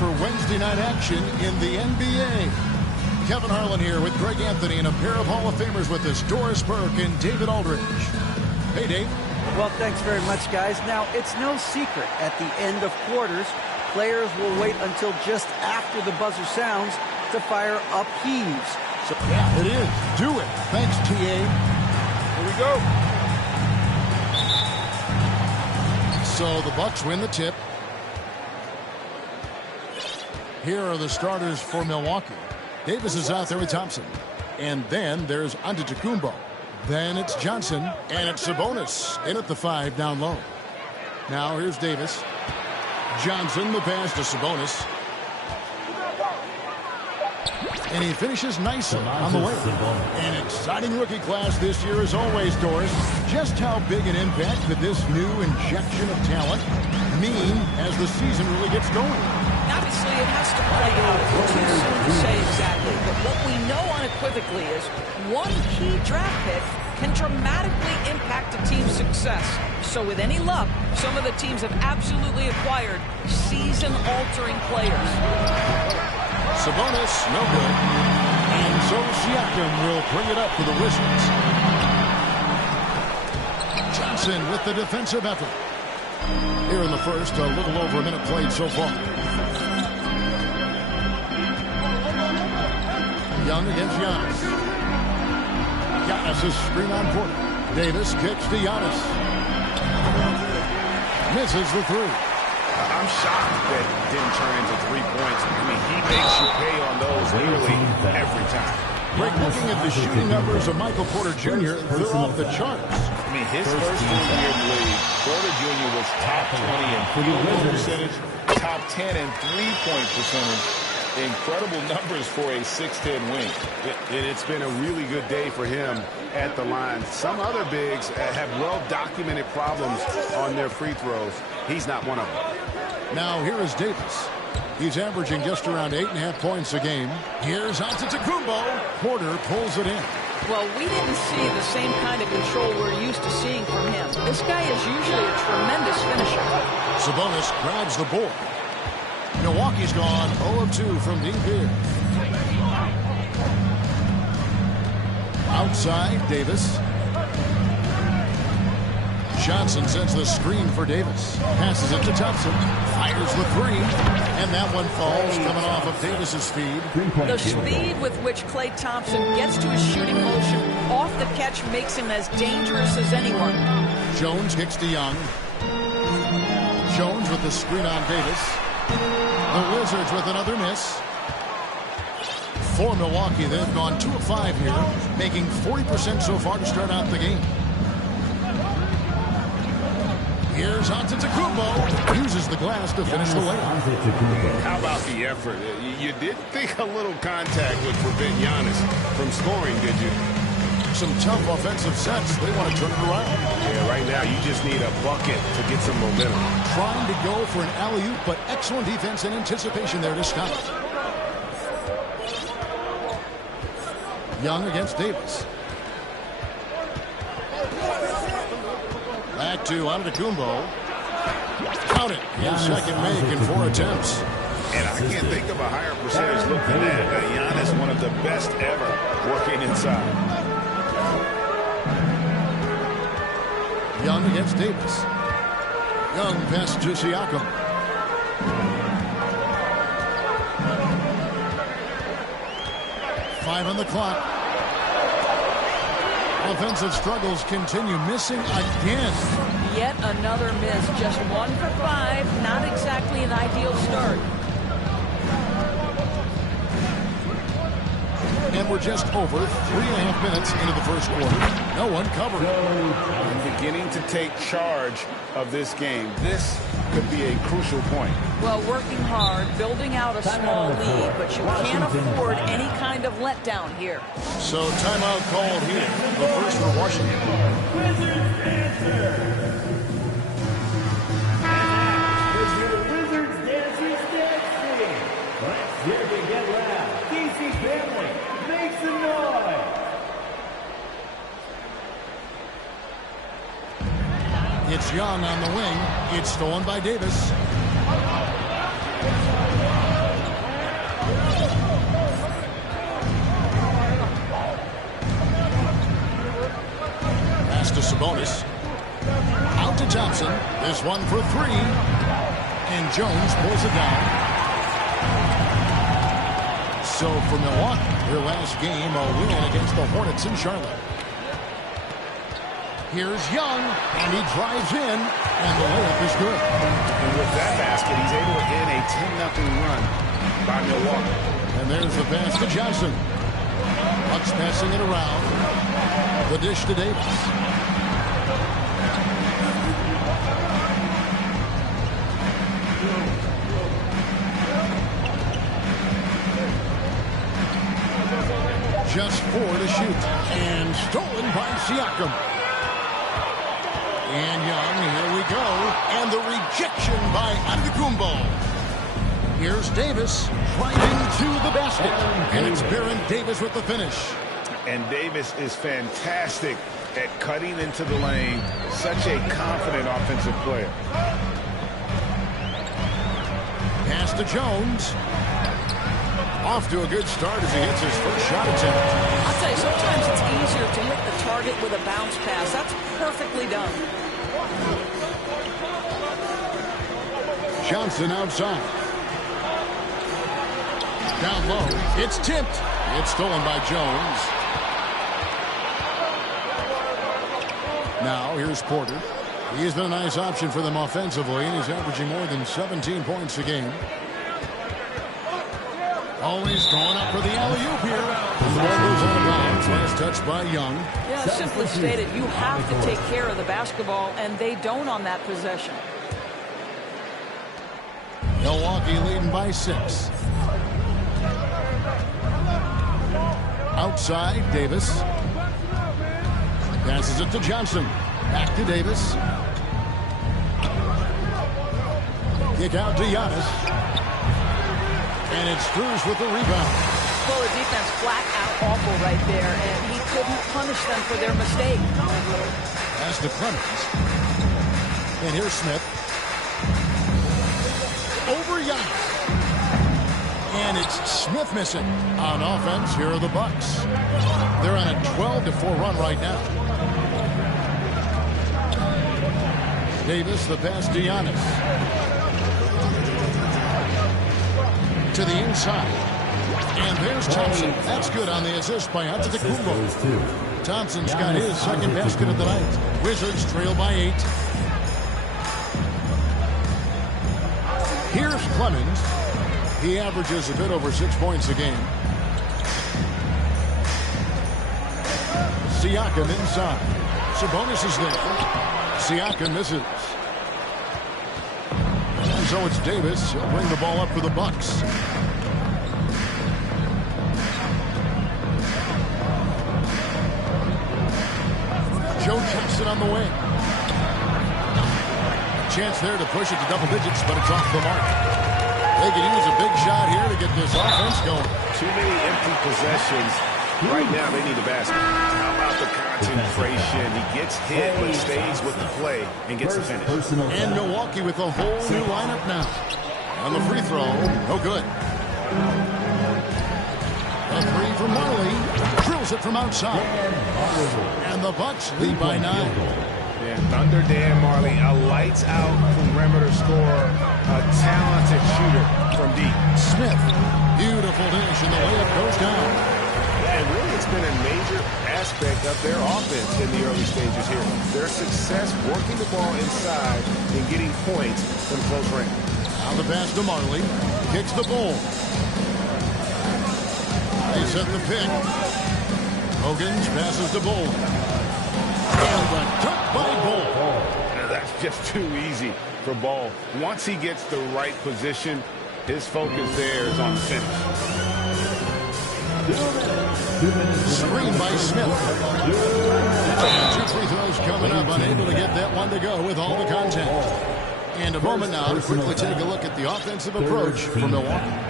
for Wednesday night action in the NBA. Kevin Harlan here with Greg Anthony and a pair of Hall of Famers with us, Doris Burke and David Aldridge. Hey, Dave. Well, thanks very much, guys. Now, it's no secret at the end of quarters, players will wait until just after the buzzer sounds to fire up heaves. So, yeah, it is. Do it. Thanks, TA. Here we go. So the Bucks win the tip. Here are the starters for Milwaukee. Davis is out there with Thompson. And then there's Antetokounmpo. Then it's Johnson. And it's Sabonis in at the 5 down low. Now here's Davis. Johnson, the pass to Sabonis. And he finishes nicely on the way. An exciting rookie class this year as always, Doris. Just how big an impact could this new injection of talent mean as the season really gets going? Obviously, it has to play out. It's too soon to say exactly. But what we know unequivocally is one key draft pick can dramatically impact a team's success. So with any luck, some of the teams have absolutely acquired season-altering players. Sabonis, no good. And so Siakam will bring it up for the Wizards. Johnson with the defensive effort. Here in the first, a little over a minute played so far. Young against Giannis. Giannis' screen on Porter. Davis kicks to Giannis. Misses the 3. I'm shocked that it didn't turn into 3 points. I mean, he makes you pay on those nearly every time. Great looking at the shooting numbers of Michael Porter Jr. They're off the charts. I mean, his first full year in the league, Porter Jr. was top 20 in field goal percentage, top 10 in three-point percentage. Incredible numbers for a 6'10" wing. It's been a really good day for him at the line. Some other bigs have well-documented problems on their free throws. He's not one of them. Now here is Davis. He's averaging just around 8.5 points a game. Here's Antetokounmpo. Porter pulls it in. Well, we didn't see the same kind of control we're used to seeing from him. This guy is usually a tremendous finisher. Sabonis grabs the board. Milwaukee's gone 0 of 2 from deep here. Outside, Davis. Johnson sends the screen for Davis. Passes it to Thompson. Fires the 3. And that one falls coming off of Davis's feed. The speed with which Klay Thompson gets to his shooting motion off the catch makes him as dangerous as anyone. Jones kicks to Young. Jones with the screen on Davis. The Wizards with another miss. For Milwaukee, they've gone 2 of 5 here, making 40% so far to start out the game. Here's Antetokounmpo. Uses the glass to finish the layup. How about the effort? You didn't think a little contact would prevent Giannis from scoring, did you? Some tough offensive sets. They want to turn it around. Yeah, right now you just need a bucket to get some momentum. Trying to go for an alley-oop, but excellent defense and anticipation there to stop it. Young against Davis. Back to Antetokounmpo. Count it. His second make in 4 attempts. And I can't think of a higher percentage look than that. Giannis, one of the best ever working inside. Young against Davis. Young pass to Siakam. Five on the clock. Offensive struggles continue. Missing again. Yet another miss. Just 1 for 5. Not exactly an ideal start. And we're just over 3.5 minutes into the first quarter. No one covered. I'm beginning to take charge of this game. This could be a crucial point. Well, working hard, building out a small lead, but you can't afford any kind of letdown here. So timeout called here. The first for Washington. Wizards answer. As your Wizards dancers dancing. Let's hear it get loud. DC family, make some noise. It's Young on the wing. It's stolen by Davis. this one for three. And Jones pulls it down. So for Milwaukee, their last game, a win against the Hornets in Charlotte. Here's Young, and he drives in, and the layup is good. And with that basket, he's able to end a 10-0 run by Milwaukee. And there's the pass to Johnson. Bucks passing it around. The dish to Davis. Just 4 to shoot. And stolen by Siakam. And Young, here we go. And the rejection by Antetokounmpo. Here's Davis driving to the basket. And it's Baron Davis with the finish. And Davis is fantastic at cutting into the lane. Such a confident offensive player. Pass to Jones. Off to a good start as he hits his first shot attempt. I'll tell you, sometimes it's easier to hit the target with a bounce pass. That's perfectly done. Johnson outside. Down low. It's tipped. It's stolen by Jones. Now here's Porter. He's been a nice option for them offensively, and he's averaging more than 17 points a game. Always going up for the alley-oop here. And the ball goes out of bounds. Last touch by Young. Yeah, simply stated, you have to take care of the basketball, and they don't on that possession. Milwaukee leading by 6. Outside, Davis. Passes it to Johnson. Back to Davis. Kick out to Giannis. And it's Strus with the rebound. Well, the defense flat out awful right there, and he couldn't punish them for their mistake. Pass to Clemens. And here's Smith. Over Giannis. And it's Smith missing. On offense, here are the Bucks. They're on a 12-4 run right now. Davis, the pass to Giannis. To the inside. And there's Thompson. That's good on the assist by Antetokounmpo. Thompson's got his second basket of the night. Wizards trail by 8. Here's Clemens. He averages a bit over 6 points a game. Siakam inside. Sabonis is there. Siakam misses. And so it's Davis. He'll bring the ball up for the Bucks. Joe Johnson on the wing. Chance there to push it to double digits, but it's off the mark. They could use a big shot here to get this offense going. Too many empty possessions. Right now, they need a basket. How about the concentration? He gets hit, but stays with the play and gets the finish. And Milwaukee with a whole new lineup now. On the free throw, no good. A three from Marley. Drills it from outside. And the Bucks lead by 9. Yeah, Thunder Dan Marley, a lights-out perimeter scorer, a talented shooter from deep. Smith, beautiful dish, and the layup goes down. And really, it's been a major aspect of their offense in the early stages here. Their success working the ball inside and getting points from close range. Now the pass to Marley. Kicks the ball. They set the pick. Hogan's passes to Bull. And the dunk by Bull. That's just too easy for Ball. Once he gets the right position, his focus there is on the finish. Screen by Smith. And 2 free throws coming up. Unable to get that one to go with all the contact. And a moment now to quickly take a look at the offensive approach for Milwaukee.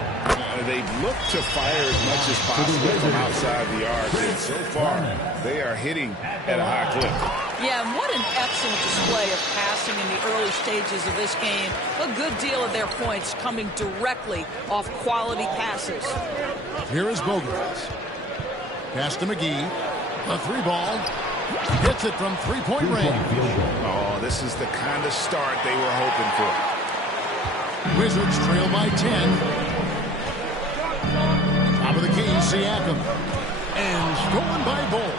They look to fire as much as possible from outside the arc, and so far they are hitting at a high clip. Yeah, and what an excellent display of passing in the early stages of this game. A good deal of their points coming directly off quality passes. Here is Bogarts. Pass to McGee. A 3 ball. Hits it from three-point range. Oh, this is the kind of start they were hoping for. Wizards trail by 10. Top of the key, Siakam. And stolen by Bull.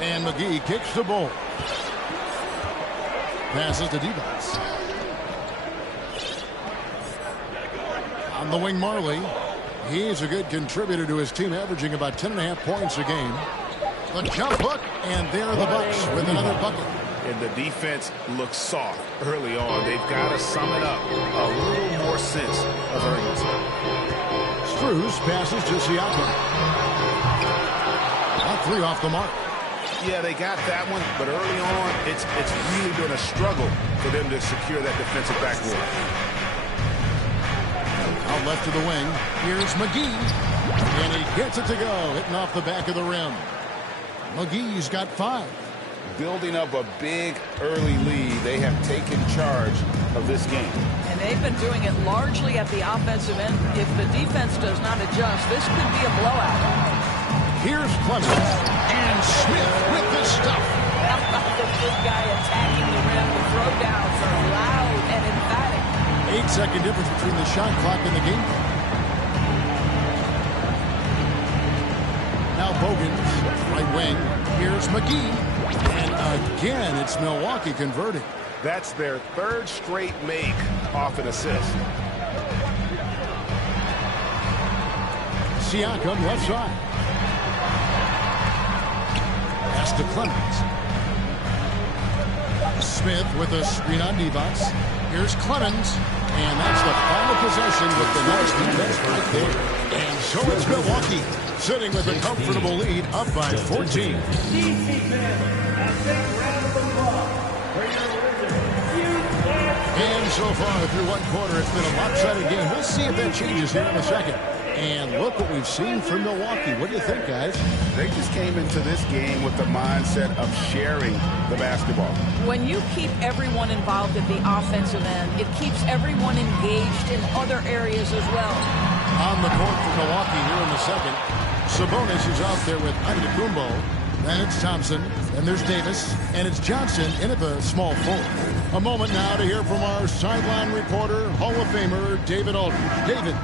And McGee kicks the Bull. Passes to Bucks. On the wing, Marley. He's a good contributor to his team, averaging about 10.5 points a game. The jump hook, and there are the Bucks with another bucket. And the defense looks soft early on. They've got to sum it up. A little more sense of urgency. Struz passes to Siakam. A three off the mark. Yeah, they got that one, but early on, it's really been a struggle for them to secure that defensive backboard. Out left to the wing. Here's McGee. And he gets it to go, hitting off the back of the rim. McGee's got 5. Building up a big early lead, they have taken charge of this game. And they've been doing it largely at the offensive end. If the defense does not adjust, this could be a blowout. Here's Clemens. And Smith with the stuff. How about the big guy attacking the rim? The throwdowns are loud and emphatic. 8-second difference between the shot clock and the game clock. Now Bogans, right wing. Here's McGee. And again, it's Milwaukee converting. That's their 3rd straight make off an assist. Siakam left side. Pass to Clemens. Smith with a screen on Bucks. Here's Clemens. And that's the final possession with the nice defense right there. And so it's Milwaukee, sitting with a comfortable lead, up by 14. And so far through one quarter, it's been a lopsided game. We'll see if that changes here in a second. And look what we've seen from Milwaukee. What do you think, guys? They just came into this game with the mindset of sharing the basketball. When you keep everyone involved at the offensive end, it keeps everyone engaged in other areas as well. On the court for Milwaukee here in the second. Sabonis is out there with Antetokounmpo. Then it's Thompson. And there's Davis. And it's Johnson in at the small forward. A moment now to hear from our sideline reporter, Hall of Famer David Aldridge. David.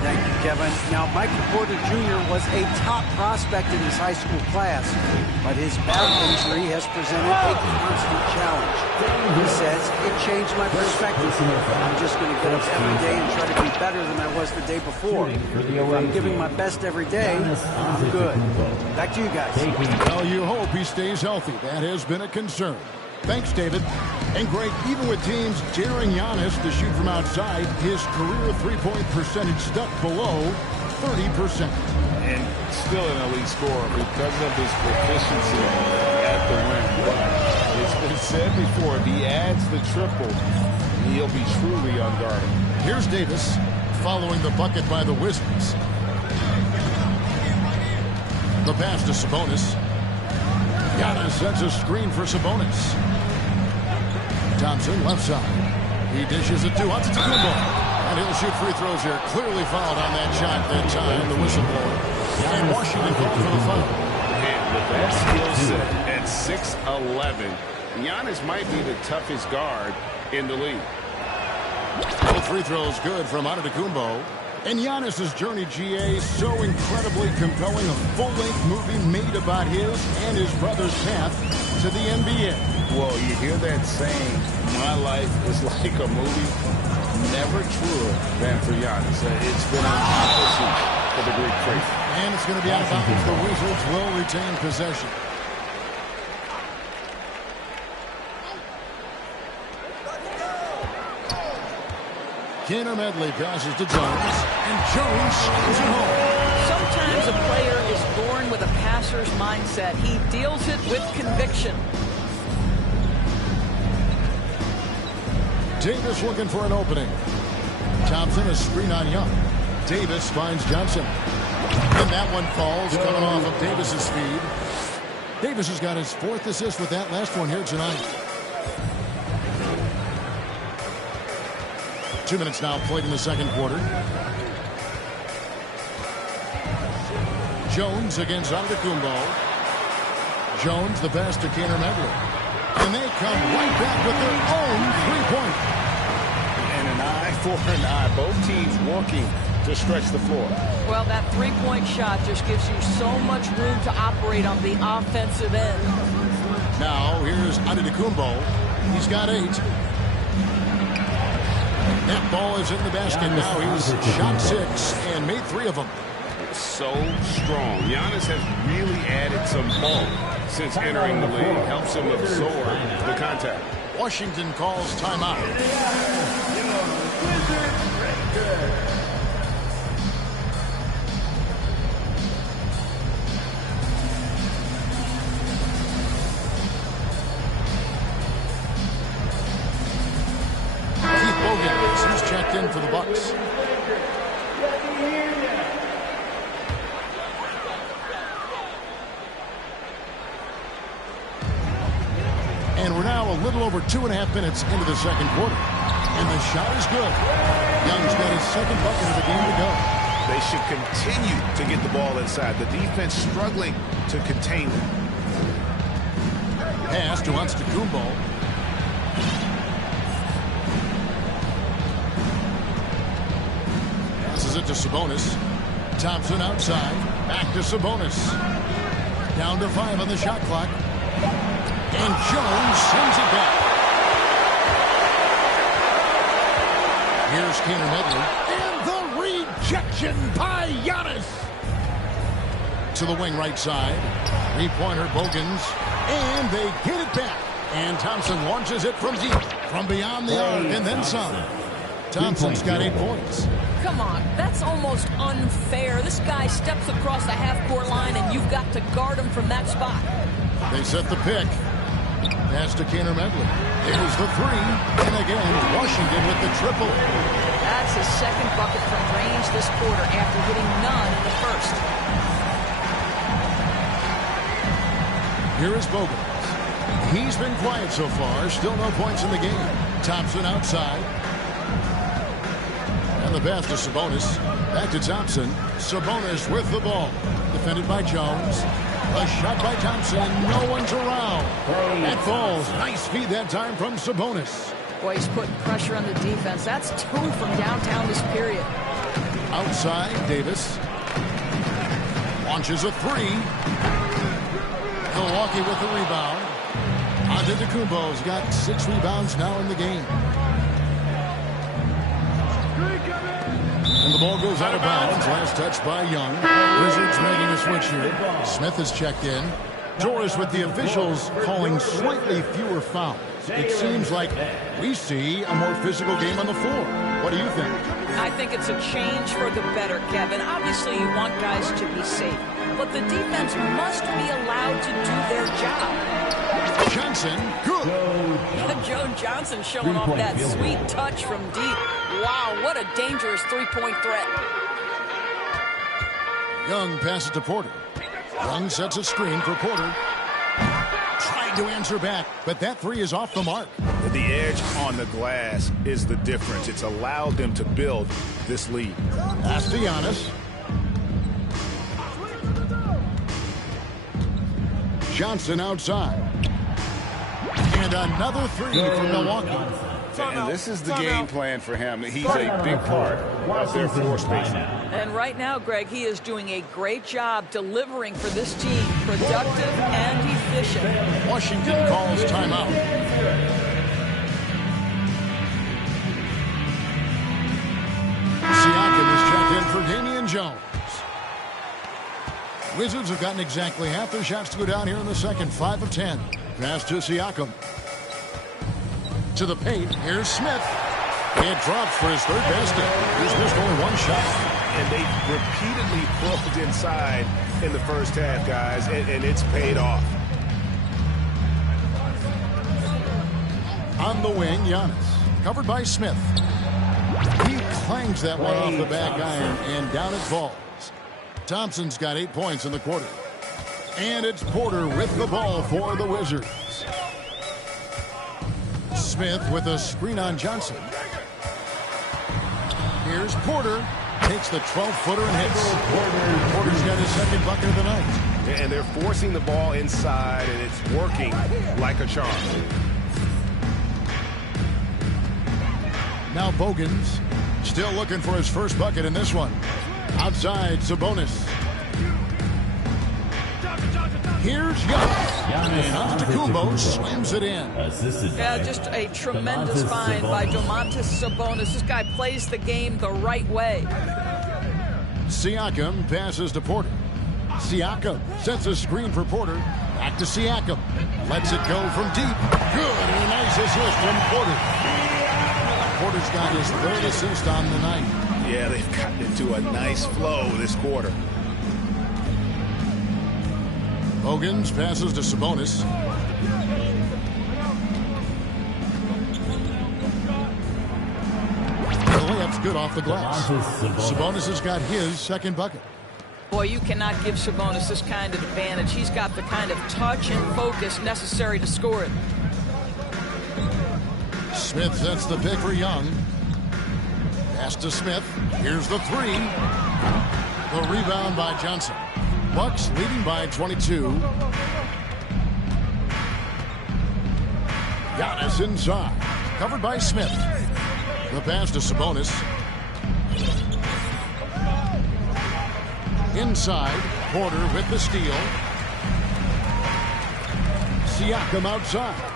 Thank you, Kevin. Now, Michael Porter Jr. was a top prospect in his high school class, but his back injury has presented a constant challenge. He says, it changed my perspective. I'm just going to get up every day and try to be better than I was the day before. If I'm giving my best every day, I'm good. Back to you guys. Well, you hope he stays healthy. That has been a concern. Thanks, David. And Greg, even with teams daring Giannis to shoot from outside, his career three-point percentage stuck below 30%. And still an elite scorer because of his proficiency at the rim. But it's been said before, if he adds the triple, he'll be truly unguardable. Here's Davis following the bucket by the Wizards. The pass to Sabonis. Giannis sets a screen for Sabonis. Thompson left side. He dishes it to Antetokounmpo. And he'll shoot free throws here. Clearly fouled on that shot that time, the whistleblower. And Washington called for the foul. And with that skill set at 6'11", Giannis might be the toughest guard in the league. Both free throws good from Antetokounmpo. And Giannis' journey, GA, so incredibly compelling. A full-length movie made about his and his brother's path to the NBA. Well, you hear that saying, my life is like a movie. Never truer than for Giannis. It's been an odyssey for the Greek faith. And it's going to be out of bounds. The Wizards will retain possession. Kaner Medley passes to Jones, and Jones scores it home. Sometimes a player is born with a passer's mindset. He deals it with conviction. Davis looking for an opening. Thompson is screen on Young. Davis finds Johnson. And that one falls, coming off of Davis's speed. Davis has got his 4th assist with that last one here tonight. 2 minutes now played in the second quarter. Jones against Antetokounmpo. Jones the pass to Kaner Medley. And they come right back with their own three-point. And an eye for an eye. Both teams working to stretch the floor. Well, that three-point shot just gives you so much room to operate on the offensive end. Now, here's Antetokounmpo. He's got 8. That ball is in the basket now. He's shot 6 and made 3 of them. So strong. Giannis has really added some bulk since entering the league. Helps him absorb the contact. Washington calls timeout. He's checked in for the Bucks. And we're now a little over 2.5 minutes into the second quarter. And the shot is good. Young's got his second bucket of the game to go. They should continue to get the ball inside. The defense struggling to contain them. Pass to Antetokounmpo. Passes it to Sabonis. Thompson outside. Back to Sabonis. Down to 5 on the shot clock. And Jones sends it back. Here's Kaner Medley. And the rejection by Giannis. To the wing right side. Three-pointer Bogans. And they get it back. And Thompson launches it from deep. From beyond the arc and then some. Thompson's got 8 points. Come on, that's almost unfair. This guy steps across the half-court line, and you've got to guard him from that spot. They set the pick. Pass to Kaner Medley. There's the 3. And again, Washington with the triple. That's his second bucket from range this quarter after hitting none in the first. Here is Bogans. He's been quiet so far. Still no points in the game. Thompson outside. And the pass to Sabonis. Back to Thompson. Sabonis with the ball. Defended by Jones. A shot by Thompson. No one's around. That falls. Nice feed that time from Sabonis. Boy, he's putting pressure on the defense. That's 2 from downtown this period. Outside, Davis. Launches a 3. Milwaukee with the rebound. Antetokounmpo's got 6 rebounds now in the game. And the ball goes out of bounds. Last touch by Young. Wizards making a switch here. Smith has checked in. Doris with the officials calling slightly fewer fouls. It seems like we see a more physical game on the floor. What do you think? I think it's a change for the better, Kevin. Obviously, you want guys to be safe. But the defense must be allowed to do their job. Johnson, good. Joe Johnson showing off that sweet touch from deep. Wow, what a dangerous three-point threat. Young passes to Porter. Young sets a screen for Porter. Trying to answer back, but that 3 is off the mark. The edge on the glass is the difference. It's allowed them to build this lead. Pass to Giannis. Johnson outside. And another 3 from Milwaukee. And this is the game plan for him. He's a big part of their floor spacing. And right now, Greg, he is doing a great job delivering for this team. Productive and efficient. Washington calls timeout. Siakam is checked in for Damian Jones. Wizards have gotten exactly half their shots to go down here in the second. 5 of 10. Pass to Siakam. To the paint. Here's Smith. It drops for his 3rd basket. He's missed only 1 shot. And they repeatedly pulled inside in the first half, guys, and it's paid off. On the wing, Giannis. Covered by Smith. He clangs that one off the back iron, and down it falls. Thompson's got 8 points in the quarter. And it's Porter with the ball for the Wizards. Smith with a screen on Johnson. Here's Porter. takes the 12-footer and hits. Porter's got his second bucket of the night. And they're forcing the ball inside, and it's working like a charm. Now Bogans still looking for his first bucket in this one. Outside, Sabonis. Here's Young. And Antetokounmpo slams it in. Yeah, just a tremendous find by Domantas Sabonis. This guy plays the game the right way. Siakam passes to Porter. Siakam sets a screen for Porter. Back to Siakam. Lets it go from deep. Good, and a nice assist from Porter. Porter's got his third assist on the night. Yeah, they've gotten into a nice flow this quarter. Bogans passes to Sabonis. The layup's good off the glass. Sabonis has got his second bucket. Boy, you cannot give Sabonis this kind of advantage. He's got the kind of touch and focus necessary to score it. Smith sets the pick for Young. Pass to Smith. Here's the three. The rebound by Johnson. Bucks leading by 22. Giannis inside. Covered by Smith. The pass to Sabonis. Inside. Porter with the steal. Siakam outside.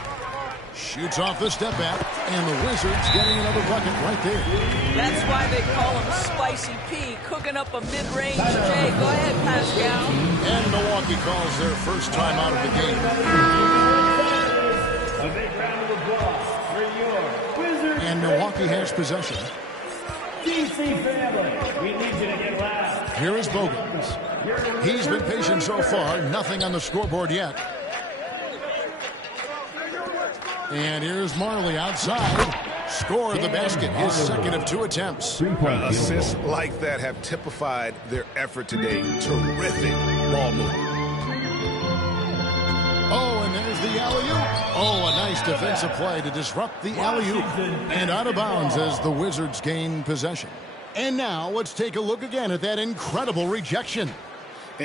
Shoots off the step back. And the Wizards getting another bucket right there. That's why they call him Spicy P, cooking up a mid-range J. Go ahead, Pascal. And Milwaukee calls their first time out of the game. A big round of applause for your Wizards. And Milwaukee has possession. DC family, we need you to get loud. Here is Bogans. He's been patient so far. Nothing on the scoreboard yet. And here's Marley outside. Score the basket. His second of 2 attempts. Assists like that have typified their effort today. Terrific ball movement. Oh, and there's the alley-oop. Oh, a nice defensive play to disrupt the alley-oop. And out of bounds as the Wizards gain possession. And now let's take a look again at that incredible rejection.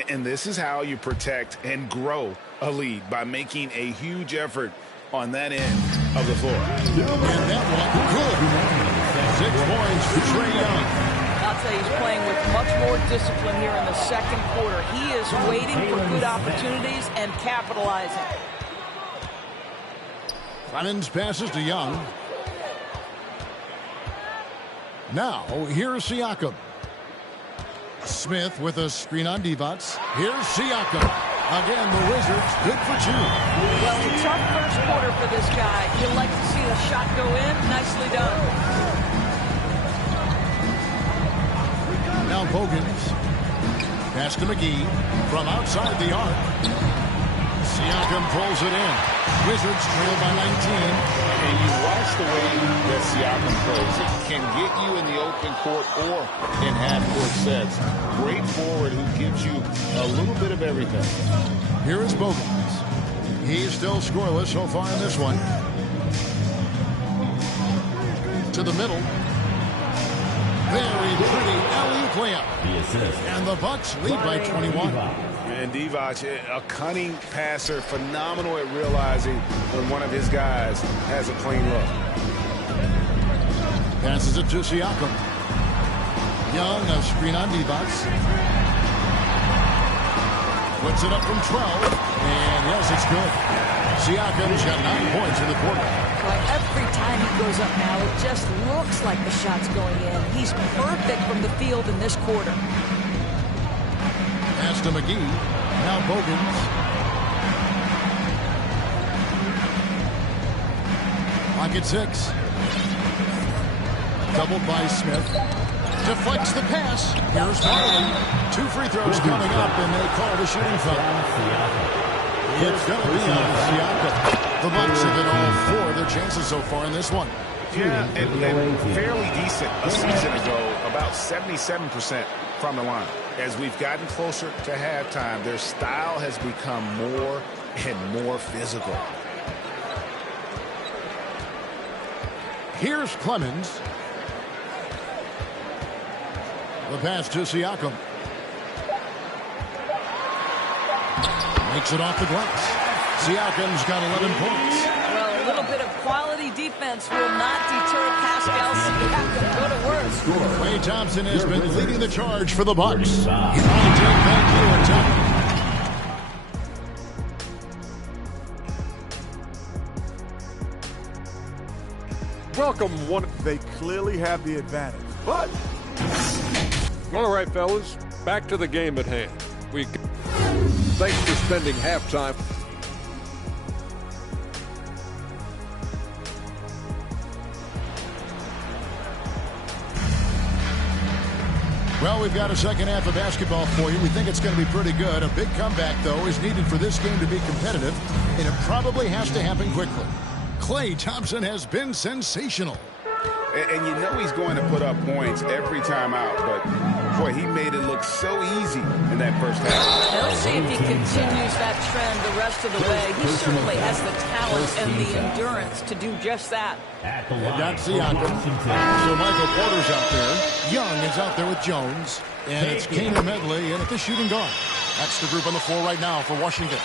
And this is how you protect and grow a lead, by making a huge effort on that end of the floor. And that one, good. 6 points for Trae Young. I'll tell you, he's playing with much more discipline here in the second quarter. He is waiting for good opportunities and capitalizing. Clemens passes to Young. Now, here's Siakam. Smith with a screen on Divac. Here's Siakam. Again, the Wizards good for 2. Well, a tough first quarter for this guy. You'd like to see the shot go in. Nicely done. Now Bogans. Pass to McGee from outside the arc. Siakam pulls it in. Wizards trail by 19. And you watch the way that Siakam plays. It can get you in the open court or in half-court sets. Great forward who gives you a little bit of everything. Here is Bogans. He's still scoreless so far in this one. To the middle. Very pretty alley-oop layup. And the Bucks lead by 21. And Divac, a cunning passer, phenomenal at realizing when one of his guys has a clean look. Passes it to Siakam. Young, a screen on Divac. Puts it up from 12. And yes, it's good. Siakam's got 9 points in the quarter. Well, every time he goes up now, it just looks like the shot's going in. He's perfect from the field in this quarter. Pass to McGee. Now Bogans. Pocket 6. Doubled by Smith. Deflects the pass. Here's Marley. 2 free throws coming up, and they call the shooting foul. It's going to be on Siakam. The Bucks have been all 4 of their chances so far in this one. Yeah, and fairly decent a season ago, about 77% from the line. As we've gotten closer to halftime, their style has become more and more physical. Here's Clemens. The pass to Siakam. Makes it off the glass. Siakam's got 11 points. Well, a little bit of quality defense will not deter Pascal Siakam. Go to work. Klay Thompson has been leading the charge for the Bucks. Thank you and time. Welcome one. They clearly have the advantage, but all right, fellas, back to the game at hand. Thanks for spending halftime. Well, we've got a second half of basketball for you. We think it's going to be pretty good. A big comeback, though, is needed for this game to be competitive, and it probably has to happen quickly. Klay Thompson has been sensational. And you know he's going to put up points every time out, but, boy, he made it look so easy in that first half. Let's see if he continues that trend the rest of the way. He certainly has the talent and the endurance to do just that. They got Siakam. So Michael Porter's out there. Young is out there with Jones. And it's Kaner Medley in at the shooting guard. That's the group on the floor right now for Washington.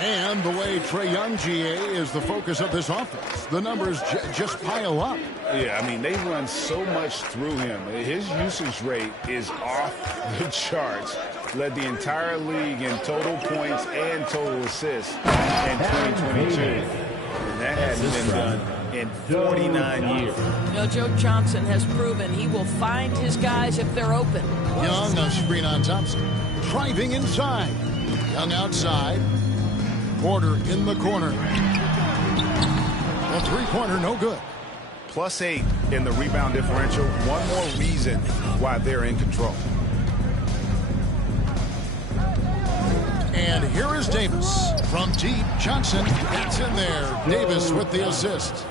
And the way Trae Young, GA, is the focus of this offense. The numbers just pile up. Yeah, I mean, they run so much through him. His usage rate is off the charts. Led the entire league in total points and total assists in 2022. And that hasn't been done in 49 years. You know, Joe Johnson has proven he will find his guys if they're open. Young, a screen on Thompson. Driving inside. Young outside. Porter in the corner. The three-pointer, no good. +8 in the rebound differential. One more reason why they're in control. And here is Davis. From deep, Johnson gets in there. Davis with the assist.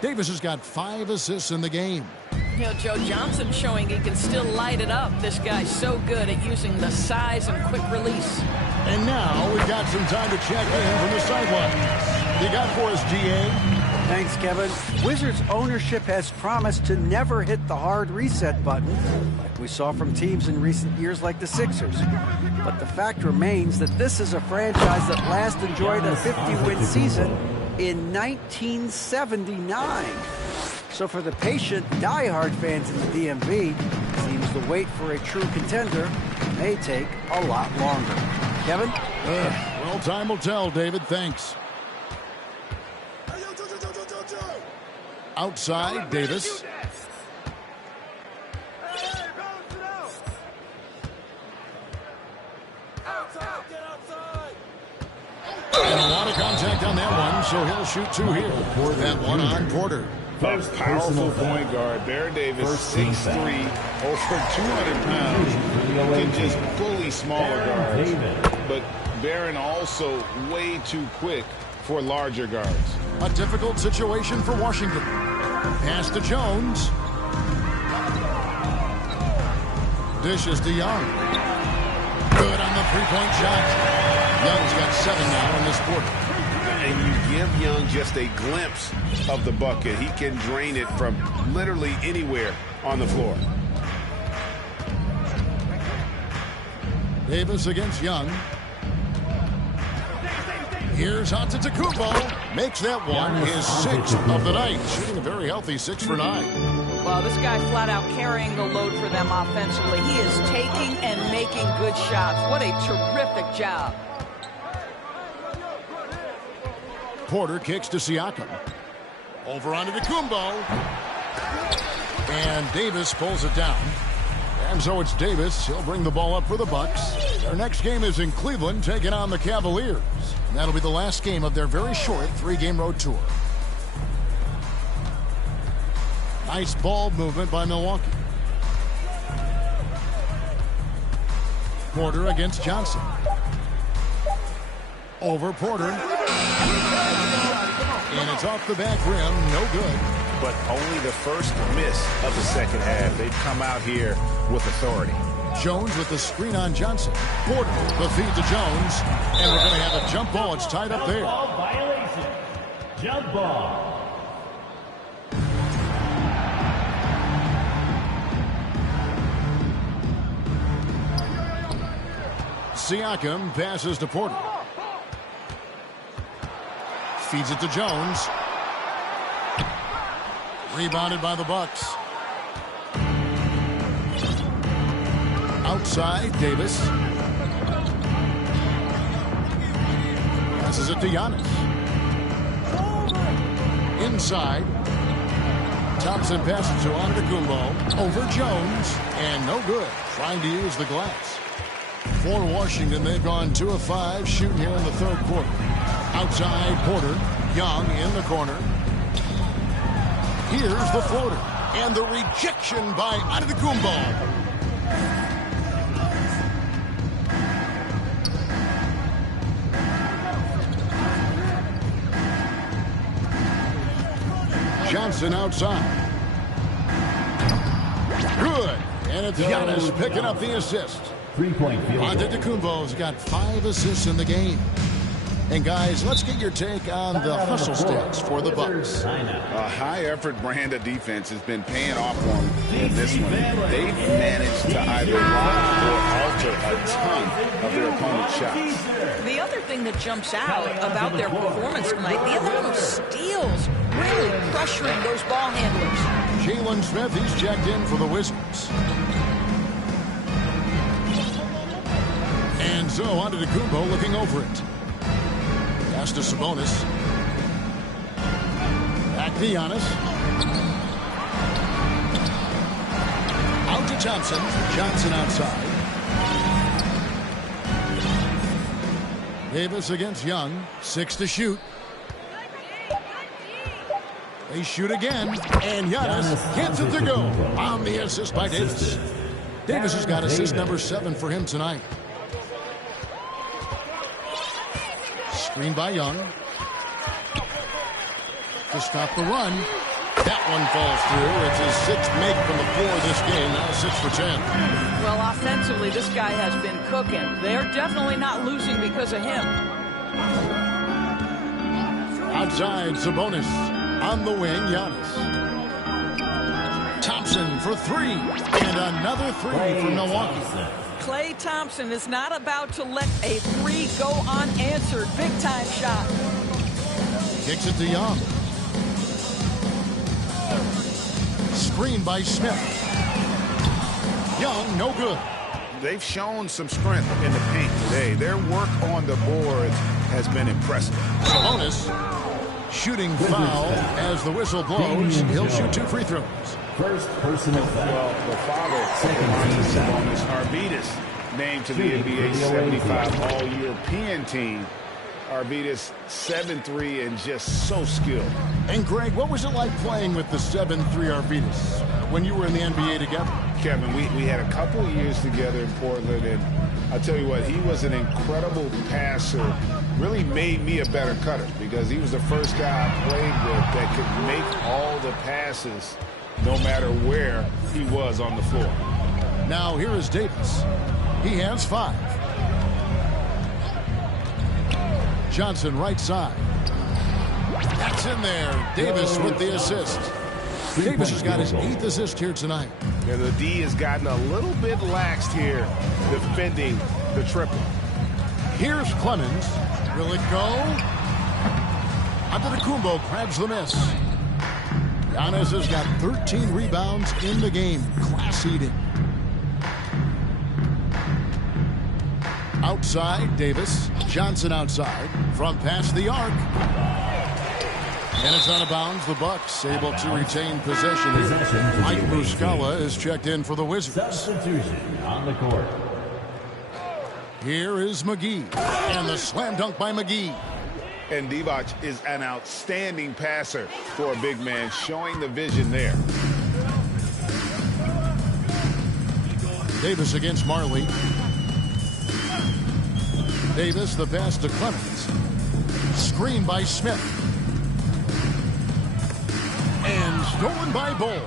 Davis has got 5 assists in the game. You know, Joe Johnson showing he can still light it up. This guy's so good at using the size and quick release. And now we've got some time to check in from the sidelines. You got for us, GA? Thanks, Kevin. Wizards ownership has promised to never hit the hard reset button like we saw from teams in recent years like the Sixers. But the fact remains that this is a franchise that last enjoyed a 50-win season in 1979. So for the patient, diehard fans in the DMV, it seems the wait for a true contender may take a lot longer. Kevin? Well, time will tell, David. Thanks. Outside, Davis. And a lot of contact on that one, so he'll shoot 2 here. That one on Porter. A powerful point guard. Bear Davis, 6'3", over 200 pounds. Can just bully smaller guards. But Barron also way too quick for larger guards. A difficult situation for Washington. Pass to Jones. Dishes to Young. Good on the three-point shot. Young's got 7 now in this quarter. And you give Young just a glimpse of the bucket. He can drain it from literally anywhere on the floor. Davis against Young. Here's Antetokounmpo. Makes that one his 6th of the night. Shooting a very healthy 6 for 9. Well, this guy flat out carrying the load for them offensively. He is taking and making good shots. What a terrific job. Porter kicks to Siakam. Over onto Antetokounmpo. And Davis pulls it down. And so it's Davis. He'll bring the ball up for the Bucks. Their next game is in Cleveland, taking on the Cavaliers. And that'll be the last game of their very short 3-game road tour. Nice ball movement by Milwaukee. Porter against Johnson. Over Porter. And it's off the back rim. No good. But only the first miss of the second half. They've come out here with authority. Jones with the screen on Johnson. Porter, the feed to Jones. And we're going to have a jump ball. It's tied up there. Ball violation. Jump ball. Siakam passes to Porter. Feeds it to Jones. Rebounded by the Bucks. Outside, Davis. Passes it to Giannis. Inside. Thompson passes to Antetokounmpo. Over Jones. And no good. Trying to use the glass. For Washington, they've gone 2 of 5 shooting here in the third quarter. Outside, Porter. Young in the corner. Here's the floater. And the rejection by Antetokounmpo. Johnson outside. Good. And it's Giannis picking up the assist. 3-point field. Antetokounmpo's got 5 assists in the game. And guys, let's get your take on the hustle stats for the Bucks. A high-effort brand of defense has been paying off for them in this one. They've managed to either block or alter a ton of their opponent's shots. The other thing that jumps out about their performance tonight, the amount of steals, really pressuring those ball handlers. Jalen Smith, he's checked in for the Wizards. And so Antetokounmpo looking over it. Pass to Sabonis. Back to Giannis. Out to Johnson. Johnson outside. Davis against Young. 6 to shoot. They shoot again. And Giannis gets it to go. On the assist by Davis. Davis has got assist number 7 for him tonight. Screen by Young. To stop the run. That one falls through. It's his 6th make from the floor this game. Now 6 for 10. Well, offensively, this guy has been cooking. They're definitely not losing because of him. Outside, Sabonis. On the wing, Giannis. Thompson for 3. And another 3 for Milwaukee. Klay Thompson is not about to let a 3 go unanswered. Big-time shot. Kicks it to Young. Screen by Smith. Young, no good. They've shown some strength in the paint today. Their work on the boards has been impressive. Sabonis shooting foul as the whistle blows. He'll shoot 2 free throws. First personal foul. Well, the father of Sabonis, Arvydas, named to the NBA 75 All-European team. Arvydas 7'3" and just so skilled. And Greg, what was it like playing with the 7'3" Arvydas when you were in the NBA together? Kevin, we had a couple of years together in Portland, and I'll tell you what, he was an incredible passer. Really made me a better cutter because he was the first guy I played with that could make all the passes no matter where he was on the floor. Now here is Davis. He has 5. Johnson right side. That's in there. Davis with the assist. Davis has got his 8th assist here tonight. Yeah, the D has gotten a little bit laxed here defending the triple. Here's Clemens. Will it go? Antetokounmpo grabs the miss. Giannis has got 13 rebounds in the game. Class eating. Outside, Davis. Johnson outside. From past the arc. And it's out of bounds. The Bucks able to retain possession here. Mike Muscala is checked in for the Wizards. Substitution on the court. Here is McGee. And the slam dunk by McGee. And Divac is an outstanding passer for a big man, showing the vision there. Davis against Marley. Davis, the pass to Clemens. Screen by Smith. And stolen by Bull.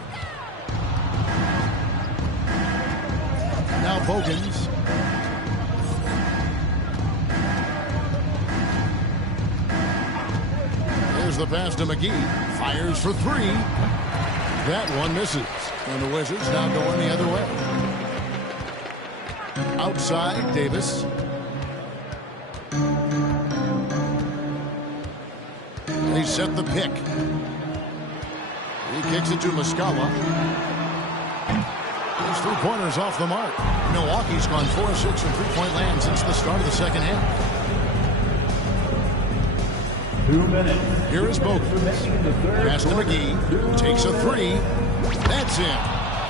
Now Bogans. Here's the pass to McGee. Fires for 3. That one misses. And the Wizards now going the other way. Outside, Davis. They set the pick. He kicks it to Muscala. His three-pointers off the mark. Milwaukee's gone 4 of 6 from three-point land since the start of the second half. 2 minutes. Here is Bogut. Pass to McGee. Takes a three. That's in.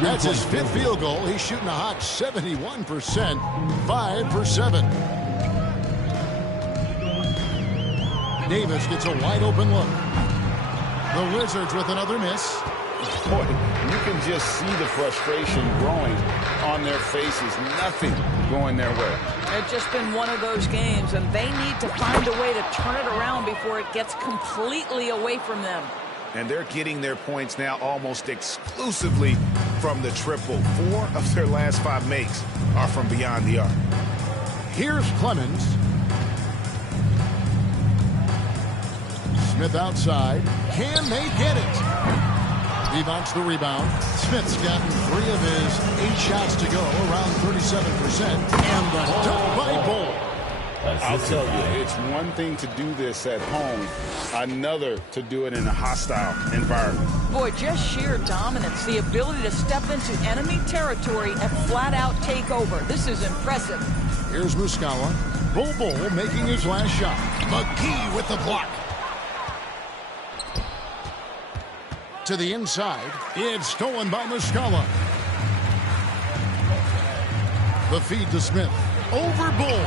That's his 5th field goal. He's shooting a hot 71%. 5 for 7. Davis gets a wide-open look. The Wizards with another miss. Boy, you can just see the frustration growing on their faces. Nothing going their way. It's just been one of those games, and they need to find a way to turn it around before it gets completely away from them. And they're getting their points now almost exclusively from the triple. 4 of their last 5 makes are from beyond the arc. Here's Clemens. Smith outside. Can they get it? Divac the rebound. Smith's gotten 3 of his 8 shots to go, around 37%. And the dunk by Bull. I'll tell you, it's one thing to do this at home, another to do it in a hostile environment. Boy, just sheer dominance, the ability to step into enemy territory and flat out take over. This is impressive. Here's Muscala. Bull making his last shot. McGee with the block. To the inside. It's stolen by Muscala. The feed to Smith. Over Bull.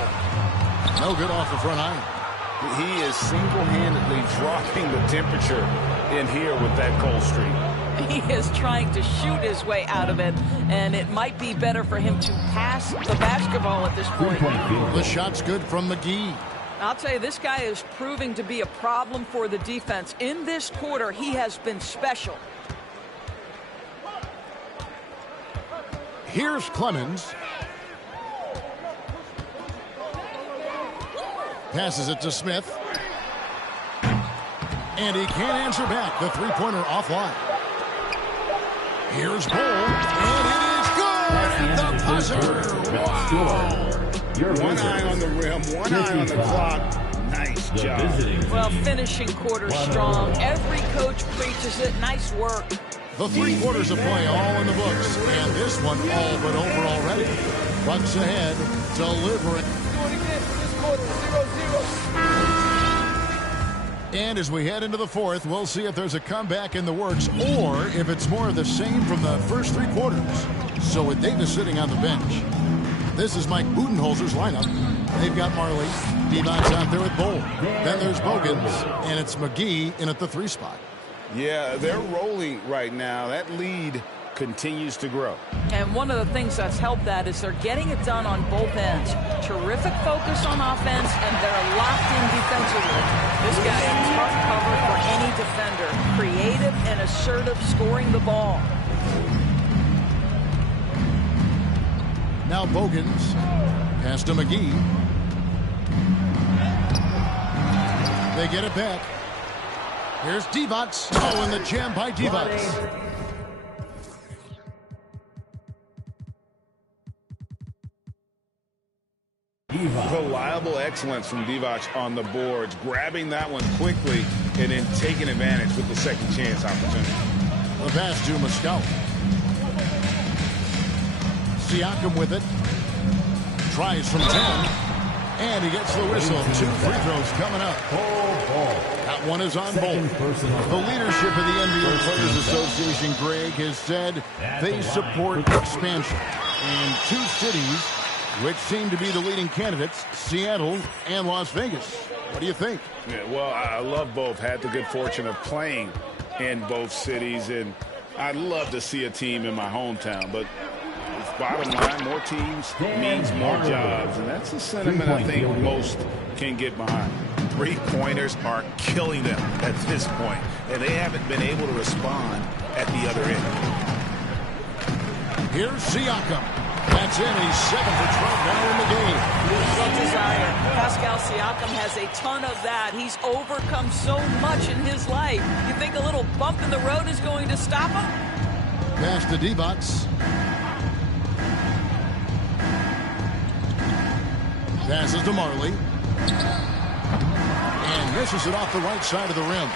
No good off the front iron. He is single-handedly dropping the temperature in here with that cold streak. He is trying to shoot his way out of it, and it might be better for him to pass the basketball at this point. The shot's good from McGee. I'll tell you, this guy is proving to be a problem for the defense. In this quarter, he has been special. Here's Clemens. Passes it to Smith. And he can't answer back. The three-pointer offline. Here's Bull. And it is good! The buzzer! Wow! One eye on the rim, one eye on the clock. Nice job. Well, finishing quarter strong. Every coach preaches it. Nice work. The 3 quarters of play all in the books. And this one all but over already. Bucks ahead, delivering. And as we head into the 4th, we'll see if there's a comeback in the works or if it's more of the same from the first 3 quarters. So with Davis sitting on the bench, this is Mike Budenholzer's lineup. They've got Marley. Devon's out there with Bull. Then there's Bogans, and it's McGee in at the 3 spot. Yeah, they're rolling right now. That lead continues to grow. And one of the things that's helped that is they're getting it done on both ends. Terrific focus on offense, and they're locked in defensively. This guy is tough cover for any defender. Creative and assertive scoring the ball. Now Bogans. Pass to McGee. They get it back. Here's Divac. Oh, and the jam by Divac. Reliable excellence from Divac on the boards, grabbing that one quickly and then taking advantage with the second chance opportunity. The pass to Muscala. Siakam with it. Tries from 10. And he gets the whistle. 2 free throws coming up. That one is on Bull. The leadership of the NBA Players Association, Greg, has said they support expansion in 2 cities which seem to be the leading candidates, Seattle and Las Vegas. What do you think? Yeah, well, I love both. Had the good fortune of playing in both cities, and I'd love to see a team in my hometown. But bottom line, more teams means more jobs, and that's a sentiment I think most can get behind. 3-pointers are killing them at this point, and they haven't been able to respond at the other end. Here's Siakam. That's in. He's 7 for 12 now in the game. Well, desire. Pascal Siakam has a ton of that. He's overcome so much in his life. You think a little bump in the road is going to stop him? Pass to Divac. Passes to Marley. And misses it off the right side of the rim.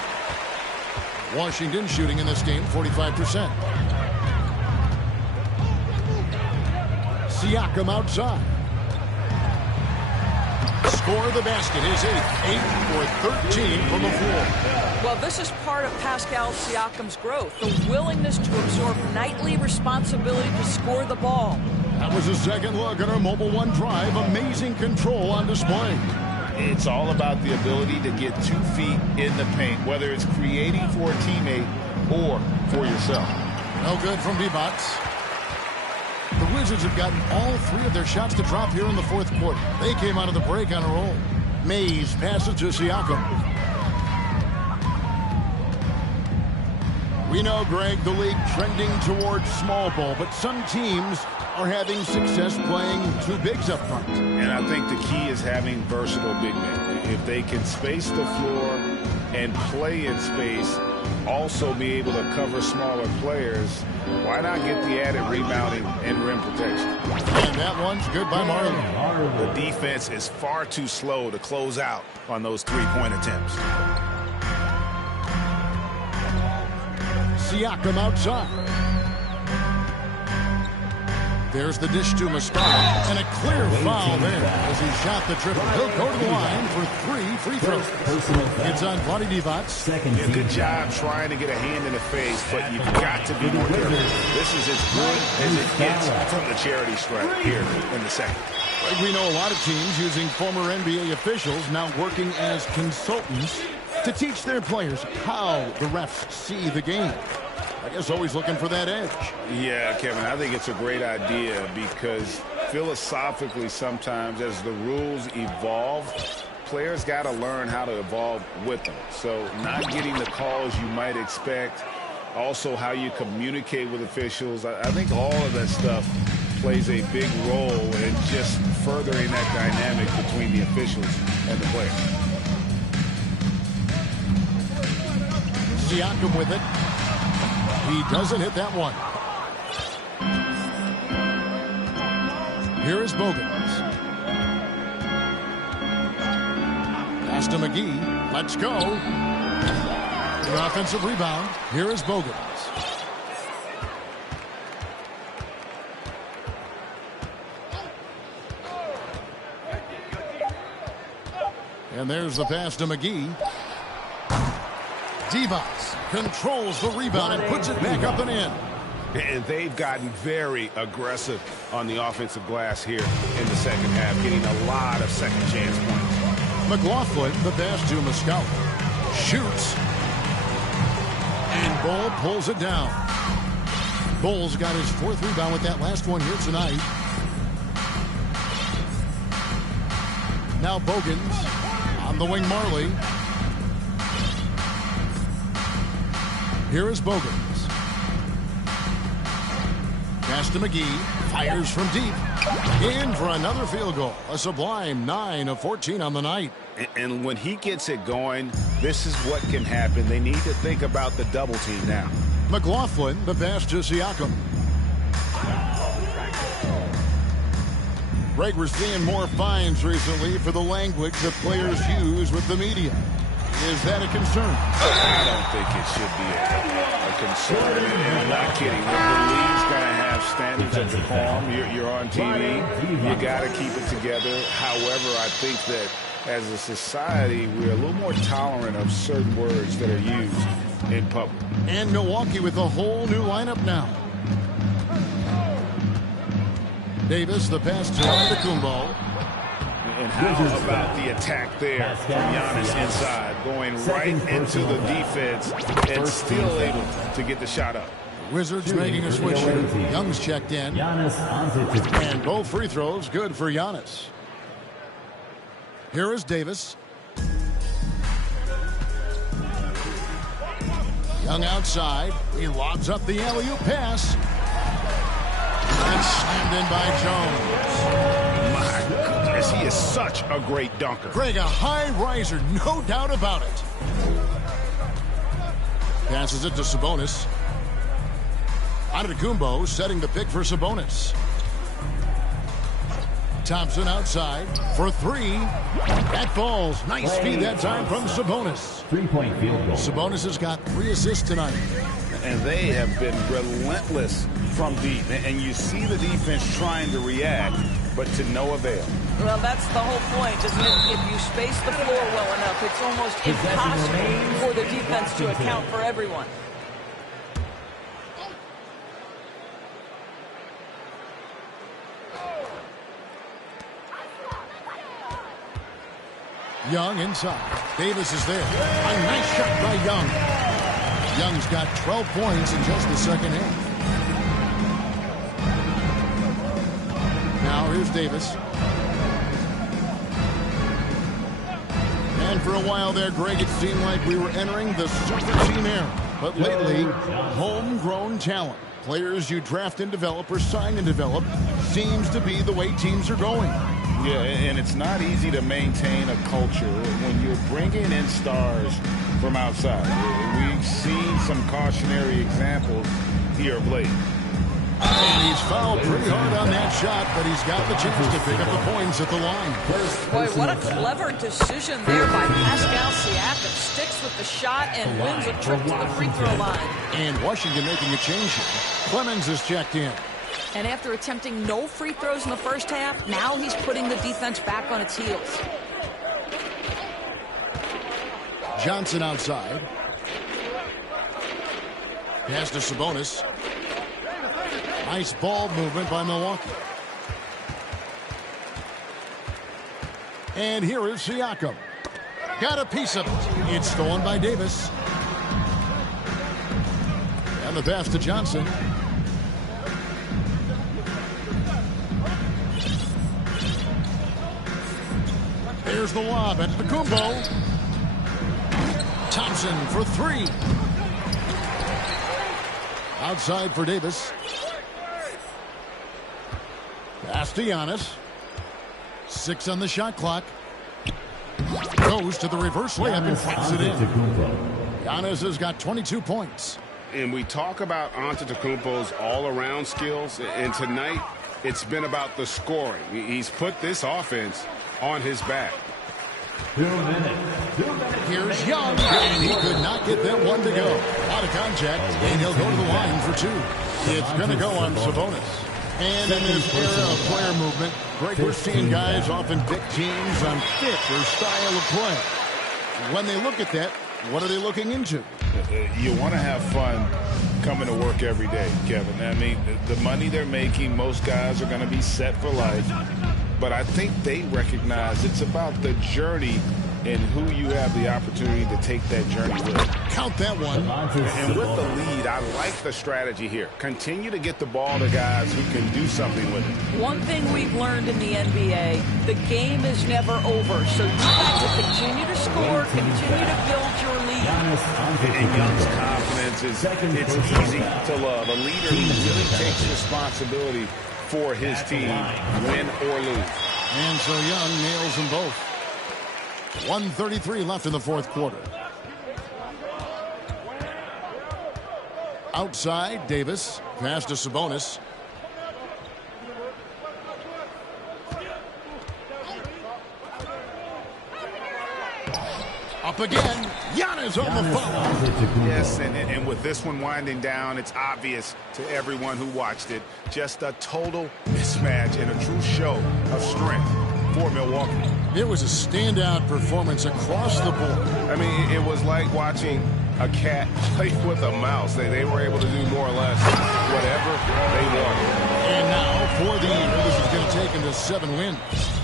Washington shooting in this game 45%. Siakam outside. Score the basket. His 8 for 13 from the floor. Well, this is part of Pascal Siakam's growth, the willingness to absorb nightly responsibility to score the ball. That was a second look at our Mobile One drive. Amazing control on display. It's all about the ability to get 2 feet in the paint, whether it's creating for a teammate or for yourself. No good from Bucks. The Wizards have gotten all 3 of their shots to drop here in the fourth quarter. They came out of the break on a roll. Mays passes to Siakam. We know, Greg, the league trending towards small ball, but some teams are having success playing 2 bigs up front. And I think the key is having versatile big men. If they can space the floor and play in space, also be able to cover smaller players, why not get the added rebounding and rim protection? And that one's good by Marley. The defense is far too slow to close out on those 3-point attempts. Siakam outside. There's the dish to Moscala, and a clear foul there as he shot the triple. He'll go to the line for 3 free throws. It's on Vlade Divac. Yeah, good job trying to get a hand in the face, but you've got to be more careful. This is as good as it gets from the charity stripe here in the second. We know a lot of teams using former NBA officials now working as consultants to teach their players how the refs see the game. I guess always looking for that edge. Yeah, Kevin, I think it's a great idea because philosophically sometimes as the rules evolve, players got to learn how to evolve with them. So not getting the calls you might expect, also how you communicate with officials. I think all of that stuff plays a big role in just furthering that dynamic between the officials and the player. Siakam with it. He doesn't hit that one. Here is Bogans. Pass to McGee. Let's go. The offensive rebound. Here is Bogans. And there's the pass to McGee. Divac controls the rebound and puts it back up and in. And they've gotten very aggressive on the offensive glass here in the second half, getting a lot of second chance points. McLaughlin, the pass to Moscala. Shoots. And Bull pulls it down. Bull's got his 4th rebound with that last one here tonight. Now Bogans on the wing, Marley. Here is Bogans. Pass to McGee. Fires from deep. In for another field goal. A sublime 9 of 14 on the night. And when he gets it going, this is what can happen. They need to think about the double team now. McLaughlin, the pass to Siakam. Greg, we're seeing more fines recently for the language that players use with the media. Is that a concern? I don't think it should be a concern. And I'm not kidding. The league's going to have standards of decorum. You're on TV. You got to keep it together. However, I think that as a society, we're a little more tolerant of certain words that are used in public. And Milwaukee with a whole new lineup now. Davis, the pass to Antetokounmpo. And how about the attack there from Giannis inside, going right into the defense and still able to get the shot up. Wizards making a switch here. Young's checked in. And both free throws good for Giannis. Here is Davis. Young outside. He lobs up the alley-oop pass. And slammed in by Jones. My goodness, he is such a great dunker. Greg, a high riser, no doubt about it. Passes it to Sabonis. Antetokounmpo setting the pick for Sabonis. Thompson outside for three. That falls. Nice feed that time from Sabonis. 3-point field goal. Sabonis has got 3 assists tonight. And they have been relentless from deep. And you see the defense trying to react, but to no avail. Well, that's the whole point, isn't it? If you space the floor well enough, it's almost impossible for the defense to account for everyone. Young inside. Davis is there. A nice shot by Young. Young's got 12 points in just the second half. Now here's Davis. And for a while there, Greg, it seemed like we were entering the super team era. But lately, homegrown talent, players you draft and develop or sign and develop, seems to be the way teams are going. Yeah, and it's not easy to maintain a culture when you're bringing in stars from outside. We've seen some cautionary examples here of late. And he's fouled pretty hard on that shot, but he's got the chance to pick up the points at the line. Boy, what a clever decision there by Pascal Siakam. Sticks with the shot and wins a trip to the free throw line. And Washington making a change here. Clemens is checked in. And after attempting no free throws in the first half, now he's putting the defense back on its heels. Johnson outside. Pass to Sabonis. Nice ball movement by Milwaukee. And here is Siakam. Got a piece of it. It's stolen by Davis. And the pass to Johnson. There's the lob at Kumbo. Thompson for three. Outside for Davis. Pass to Giannis. 6 on the shot clock. Goes to the reverse layup and puts it in. Giannis has got 22 points. And we talk about Antetokounmpo's all-around skills, and tonight it's been about the scoring. He's put this offense on his back. 2 minutes. Here's Young, and he could not get that one to go. Out of contact, and he'll go to the line for 2. It's going to go on Sabonis. And in this era of player movement, Greg, we're seeing guys often pick teams on fit or style of play. When they look at that, what are they looking into? You want to have fun coming to work every day, Kevin. I mean, the money they're making, most guys are going to be set for life. But I think they recognize it's about the journey and who you have the opportunity to take that journey with. Count that one. And with the lead, I like the strategy here. Continue to get the ball to guys who can do something with it. One thing we've learned in the NBA, the game is never over. So you got to continue to score, continue to build your lead. And Young's confidence is it's easy to love. A leader who really takes responsibility for his team, win or lose. And so Young nails them both. 1:33 left in the fourth quarter. Outside, Davis. Pass to Sabonis. Up again. Giannis on the follow. Yes, and with this one winding down, it's obvious to everyone who watched it. Just a total mismatch and a true show of strength for Milwaukee. It was a standout performance across the board. I mean, it was like watching a cat play with a mouse. They were able to do more or less whatever they wanted. And now, for the year, this is going to take them to 7 wins.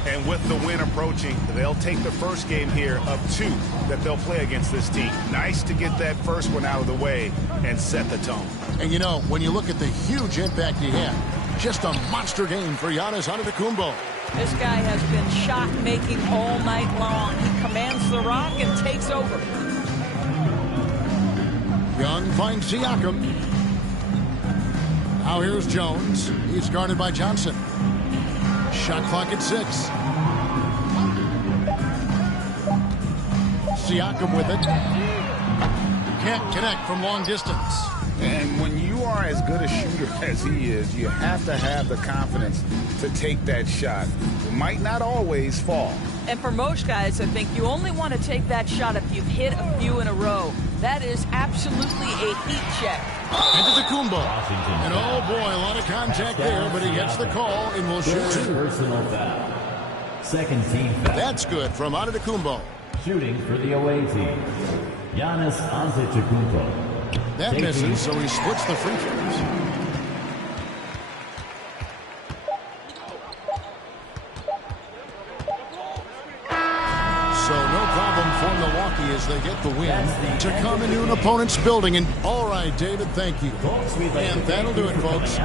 And with the win approaching, they'll take the first game here of 2 that they'll play against this team. Nice to get that first one out of the way and set the tone. And you know, when you look at the huge impact he had, just a monster game for Giannis Antetokounmpo. This guy has been shot-making all night long. He commands the rock and takes over. Young finds Siakam. Now here's Jones. He's guarded by Johnson. Shot clock at 6. Siakam with it. Can't connect from long distance. And when you are as good a shooter as he is, you have to have the confidence to take that shot. It might not always fall. And for most guys, I think you only want to take that shot if you've hit a few in a row. That is absolutely a heat check. Into the Kumbo. And oh boy, a lot of contact there, but he gets the call and will shoot two. Personal foul. Second team foul. That's good from Antetokounmpo. Shooting for the away team. Giannis Antetokounmpo. That misses, so he splits the free throws. So no problem for Milwaukee as they get the win to come into an opponent's building. And all right, David, thank you. And that'll do it, folks.